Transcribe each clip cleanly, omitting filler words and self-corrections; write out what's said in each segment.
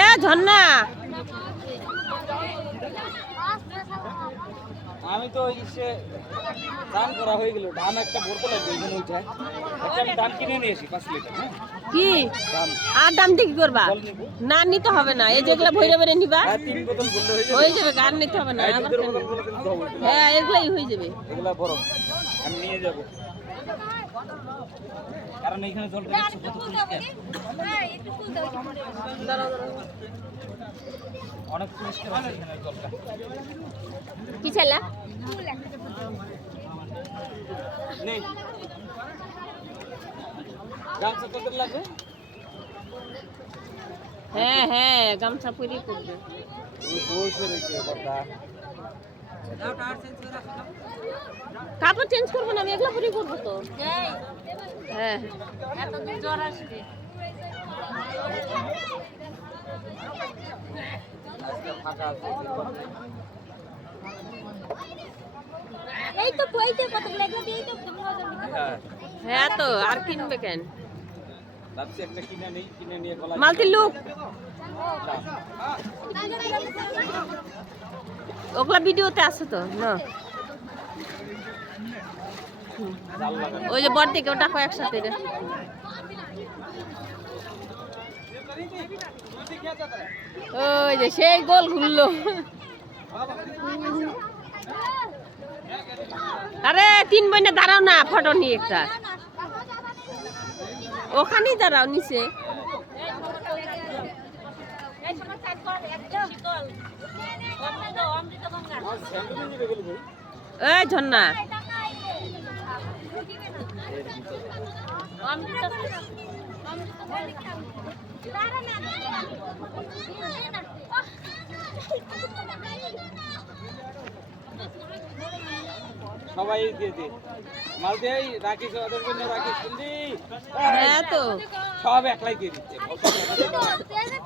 এ ঝর্ণা আমি তো ইসে দান করা হয়ে গেল দাম একটা ভরতে লাগবে এইখানে উঠায় একটা আমি দাম কিনে নিয়ে আসি 5 লিটার হ্যাঁ কি আর দাম দিয়ে কি করবা না নিতে হবে না এই যেগুলা ভইরে ভইরে নিবা আর 3 বোতল বললে হয়ে যাবে আর নিতে হবে না আমার হ্যাঁ এগুলাই হয়ে যাবে এগুলা বরফ আমি নিয়ে যাব কারণ এইখানে জলটা দেখছো কত পরিষ্কার হ্যাঁ একটু ফুল দাও অনেক পরিষ্কার আছে এখানে জলটা কি চাইলা নেই গামছা কত লাগবে হ্যাঁ হ্যাঁ গামছা পরি করবে ওই বসে রয়েছে বাবা কাপড় চেঞ্জ করবো না আমি একলা পরি করবো তো হ্যাঁ এত দূর জ্বর আসবে আজকে ফাঁকা আছে এই তো বইতে কতগুলো একলা দিই তো হ্যাঁ হ্যাঁ তো আর কিনবে কেন ভাবছি একটা কিনে নিয়ে গলা মালতি লুক ওগুলা ভিডিওতে আছে তো না জাল লাগা ওই যে বড় থেকে ওটা কয় একসাথে রে ওই যে সেই গোল ঘুরলো আরে 3 বইনে দাঁড়াও না ফটো নিয়ে একটা ওখানেই দাঁড়াও নিচে এই ঝর্ণা সবাই দিয়ে দে মাল দেই রাখিস ওদের জন্য রাখিস শুনলি হ্যাঁ তো সব একলাই দিয়ে দিচ্ছে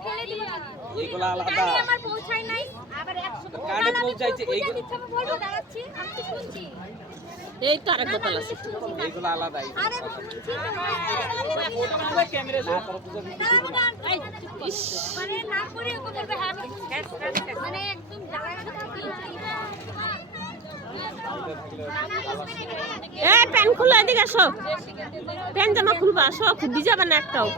ফেলে দিব এইগুলা আলাদা আমার পৌঁছায় নাই আবার 100 কানে পৌঁছাইছে এইগুলো আমি বলবো দাঁড়াচ্ছি আমি তো শুনছি এই তো আরেক বোতল আছে এইগুলা আলাদা আরে ক্যামেরা না তোর বুঝা ইস মানে না করে ও করবে হ্যাঁ মানে একদম এ প্যান্ট খুলো এদিকে আসো প্যান্ট জামা খুলবা আসো ভিজাবে না একটাও